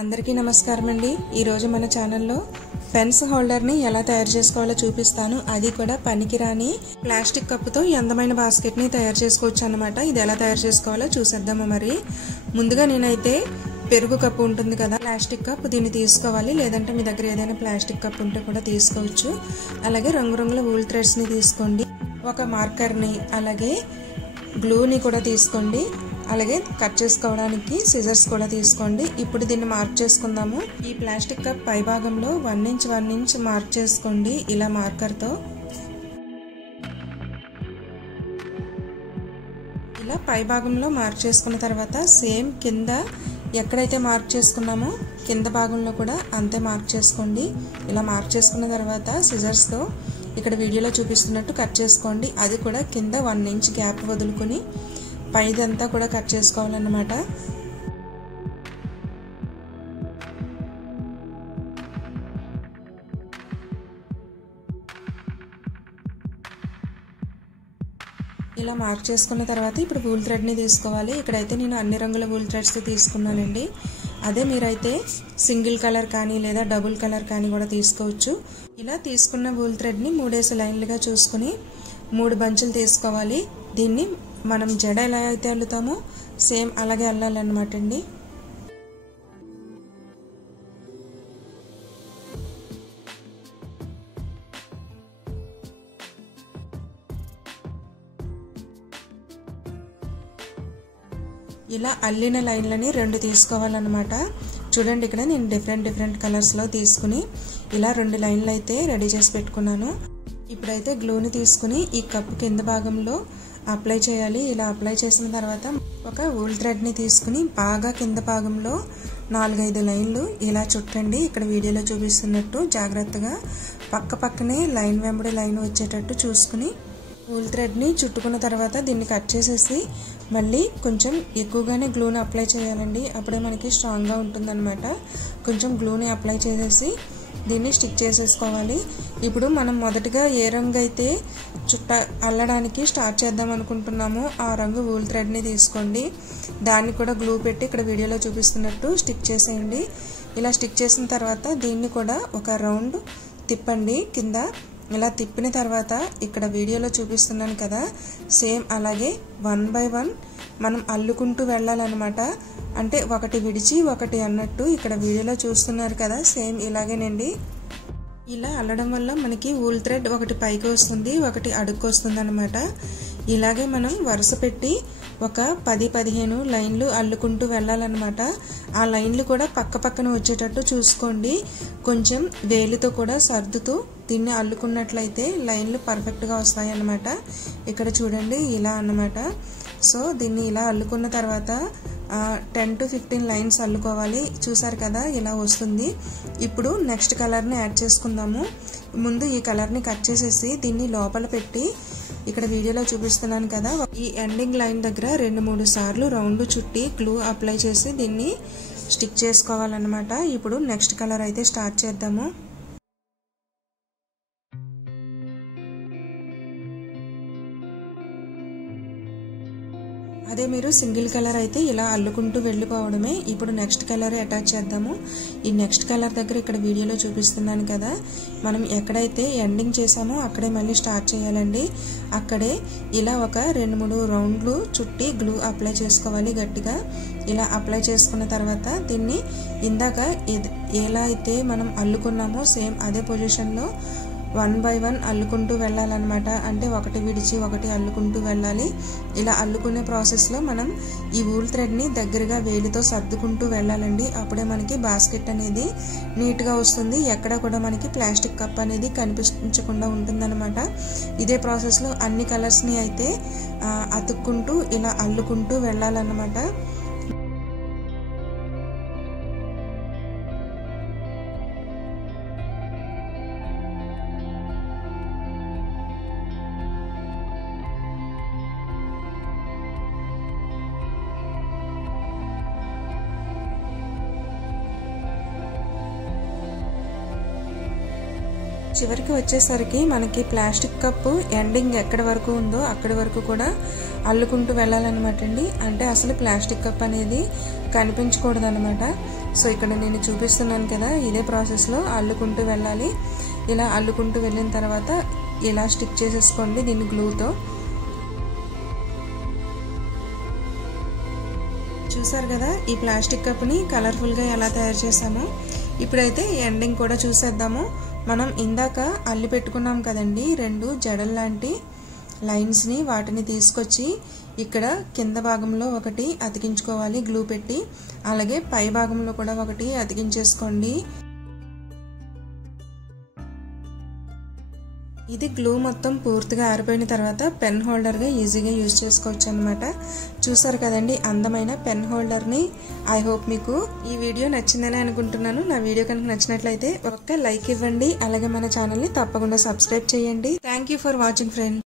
అందరికీ నమస్కారం అండి। ఈ రోజు మన ఛానల్లో పెన్స్ హోల్డర్ ని ఎలా తయారు చేసుకోవాలో చూపిస్తాను। అది కూడా పనికిరాని ప్లాస్టిక్ కప్పుతో అందమైన బాస్కెట్ ని తయారు చేసుకోవచ్చు అన్నమాట। ఇది ఎలా తయారు చేసుకోవాలో చూసేద్దాము। మరి ముందుగా నేనైతే పెరుగు కప్పు ఉంటుంది కదా, ప్లాస్టిక్ కప్, దీన్ని తీసుకోవాలి। లేదంటే మీ దగ్గర ఏదైనా ప్లాస్టిక్ కప్ ఉంటే కూడా తీసుకోవచ్చు। అలాగే రంగురంగుల వూల్ థ్రెడ్స్ ని తీసుకోండి, ఒక మార్కర్ ని, అలాగే గ్లూ ని కూడా తీసుకోండి, అలాగే కట్ చేసుకోవడానికి సిజర్స్ కూడా తీసుకోండి। ఇప్పుడు దీన్ని మార్క్ చేసుకుందాము। ఈ ప్లాస్టిక్ కప్ పై భాగంలో 1 ఇంచ్ మార్క్ చేసుకోండి ఇలా మార్కర్ తో। ఇలా పై భాగంలో మార్క్ చేసుకున్న తర్వాత సేమ్ కింద ఎక్కడైతే మార్క్ చేసుకున్నామో కింద భాగంలో కూడా అంతే మార్క్ చేసుకోండి। ఇలా మార్క్ చేసుకున్న తర్వాత సిజర్స్ తో ఇక్కడ వీడియోలో చూపిస్తున్నట్టు కట్ చేసుకోండి। అది కూడా కింద 1 ఇంచ్ గ్యాప్ వదులుకొని పైదంతా కూడా కట్ చేసుకోవాలన్నమాట। ఇలా మార్క్ చేసుకున్న తర్వాత ఇప్పుడు వూల్ థ్రెడ్ ని తీసుకోవాలి। ఇక్కడైతే నేను అన్ని రంగుల వూల్ థ్రెడ్స్ తీసుకున్నానండి। అదే మీరైతే సింగిల్ కలర్ కానీ లేదా డబుల్ కలర్ కానీ కూడా తీసుకోవచ్చు। ఇలా తీసుకున్న వూల్ థ్రెడ్ ని 3 లైన్లుగా చూసుకుని 3 బంచులు తీసుకోవాలి। దీన్ని మనం జడ ఎలా అయితే అల్లుతామో సేమ్ అలాగే అల్లాలన్నమాట అండి। ఇలా అల్లిన లైన్లని 2 తీసుకోవాలన్నమాట। చూడండి, ఇక్కడ నేను డిఫరెంట్ కలర్స్ లో తీసుకుని ఇలా 2 లైన్లు అయితే రెడీ చేసి పెట్టుకున్నాను। ఇప్పుడైతే గ్లూని తీసుకుని ఈ కప్ కింద భాగంలో అప్లై చేయాలి। ఇలా అప్లై చేసిన తర్వాత ఒక వూల్ థ్రెడ్ ని తీసుకుని బాగా కింద భాగంలో 4-5 లైన్లు ఇలా చుట్టండి। ఇక్కడ వీడియోలో చూపిస్తున్నట్టు జాగ్రత్తగా పక్కనే లైన్ వెంబడి లైన్ వచ్చేటట్టు చూసుకుని వూల్ థ్రెడ్ ని చుట్టుకున్న తర్వాత దీన్ని కట్ చేసేసి మళ్ళీ కొంచెం ఎక్కువగానే గ్లూని అప్లై చేయాలండి, అప్పుడే మనకి స్ట్రాంగ్ గా ఉంటుందన్నమాట। కొంచెం గ్లూని అప్లై చేసేసి దీన్ని స్టిక్ చేసేసుకోవాలి। ఇప్పుడు మనం మొదటగా ఏ రంగు అయితే అల్లడానికి స్టార్ట్ చేద్దాం అనుకుంటున్నామో ఆ రంగు వూల్ థ్రెడ్ ని తీసుకోండి, దాన్ని కూడా గ్లూ పెట్టి ఇక్కడ వీడియోలో చూపిస్తున్నట్టు స్టిక్ చేసేయండి। ఇలా స్టిక్ చేసిన తర్వాత దీన్ని కూడా ఒక రౌండ్ తిప్పండి కింద। ఇలా తిప్పిన తర్వాత ఇక్కడ వీడియోలో చూపిస్తున్నాను కదా, సేమ్ అలాగే 1 by 1 మనం అల్లుకుంటూ వెళ్ళాలన్నమాట। అంటే ఒకటి విడిచి ఒకటి అన్నట్టు ఇక్కడ వీడియోలో చూస్తున్నారు కదా, సేమ్ ఇలాగేనండి। ఇలా అల్లడం వల్ల మనకి వూల్ థ్రెడ్ ఒకటి పైకి వస్తుంది, ఒకటి అడుక్కు వస్తుంది అన్నమాట। ఇలాగే మనం వరుస పెట్టి ఒక 10-15 లైన్లు అల్లుకుంటూ వెళ్ళాలన్నమాట। ఆ లైన్లు కూడా పక్కన వచ్చేటట్టు చూసుకోండి, కొంచెం వేలితో కూడా సర్దుతూ దీన్ని అల్లుకున్నట్లయితే లైన్లు పర్ఫెక్ట్గా వస్తాయి అన్నమాట। ఇక్కడ చూడండి ఇలా అన్నమాట। సో దీన్ని ఇలా అల్లుకున్న తర్వాత 10 to 15 లైన్స్ అల్లుకోవాలి। చూసారు కదా ఇలా వస్తుంది। ఇప్పుడు నెక్స్ట్ కలర్ని యాడ్ చేసుకుందాము। ముందు ఈ కలర్ని కట్ చేసేసి దీన్ని లోపల పెట్టి ఇక్కడ వీడియోలో చూపిస్తున్నాను కదా, ఈ ఎండింగ్ లైన్ దగ్గర 2-3 సార్లు రౌండ్ చుట్టి గ్లూ అప్లై చేసి దీన్ని స్టిక్ చేసుకోవాలన్నమాట। ఇప్పుడు నెక్స్ట్ కలర్ అయితే స్టార్ట్ చేద్దాము। అదే మీరు సింగిల్ కలర్ అయితే ఇలా అల్లుకుంటూ వెళ్ళిపోవడమే। ఇప్పుడు నెక్స్ట్ కలర్ అటాచ్ చేద్దాము। ఈ నెక్స్ట్ కలర్ దగ్గర ఇక్కడ వీడియోలో చూపిస్తున్నాను కదా, మనం ఎక్కడైతే ఎండింగ్ చేసామో అక్కడే మళ్ళీ స్టార్ట్ చేయాలండి। అక్కడే ఇలా ఒక 2-3 రౌండ్లు చుట్టి గ్లూ అప్లై చేసుకోవాలి గట్టిగా। ఇలా అప్లై చేసుకున్న తర్వాత దీన్ని ఇందాక ఎలా అయితే మనం అల్లుకున్నామో సేమ్ అదే పొజిషన్లో 1 by 1 అల్లుకుంటూ వెళ్ళాలన్నమాట। అంటే ఒకటి విడిచి ఒకటి అల్లుకుంటూ వెళ్ళాలి। ఇలా అల్లుకునే ప్రాసెస్లో మనం ఈ వూల్ థ్రెడ్ని దగ్గరగా వేలితో సర్దుకుంటూ వెళ్ళాలండి, అప్పుడే మనకి బాస్కెట్ అనేది నీట్గా వస్తుంది, ఎక్కడ కూడా మనకి ప్లాస్టిక్ కప్ అనేది కనిపించకుండా ఉంటుందన్నమాట। ఇదే ప్రాసెస్లో అన్ని కలర్స్ని అయితే అతుక్కుంటూ ఇలా అల్లుకుంటూ వెళ్ళాలన్నమాట। చివరికి వచ్చేసరికి మనకి ప్లాస్టిక్ కప్పు ఎండింగ్ ఎక్కడి వరకు ఉందో అక్కడి వరకు కూడా అల్లుకుంటూ వెళ్ళాలన్నమాట అండి. అంటే అసలు ప్లాస్టిక్ కప్ అనేది కనిపించకూడదు అన్నమాట. సో ఇక్కడ నేను చూపిస్తున్నాను కదా, ఇదే ప్రాసెస్లో అల్లుకుంటూ వెళ్ళాలి. ఇలా అల్లుకుంటూ వెళ్ళిన తర్వాత ఇలా స్టిక్ చేసేసుకోండి దీన్ని గ్లూతో. చూసారు కదా ఈ ప్లాస్టిక్ కప్ని కలర్ఫుల్గా ఎలా తయారు చేసామో. ఇప్పుడైతే ఎండింగ్ కూడా చూసేద్దాము. మనం ఇందాక అల్లి పెట్టుకున్నాం కదండి 2 జడల్ లాంటి లైన్స్ని, వాటిని తీసుకొచ్చి ఇక్కడ కింద భాగంలో ఒకటి అతికించుకోవాలి గ్లూ పెట్టి, అలాగే పై భాగంలో కూడా ఒకటి అతికించేసుకోండి. ఇది గ్లూ మొత్తం పూర్తిగా ఆరిపోయిన తర్వాత పెన్ హోల్డర్గా ఈజీగా యూజ్ చేసుకోవచ్చు అనమాట. చూసారు కదండి అందమైన పెన్ హోల్డర్ని. ఐ హోప్ మీకు ఈ వీడియో నచ్చిందని అనుకుంటున్నాను. నా వీడియో కనుక నచ్చినట్లయితే ఒక్క లైక్ ఇవ్వండి, అలాగే మన ఛానల్ని తప్పకుండా సబ్స్క్రైబ్ చేయండి. Thank you for watching friends.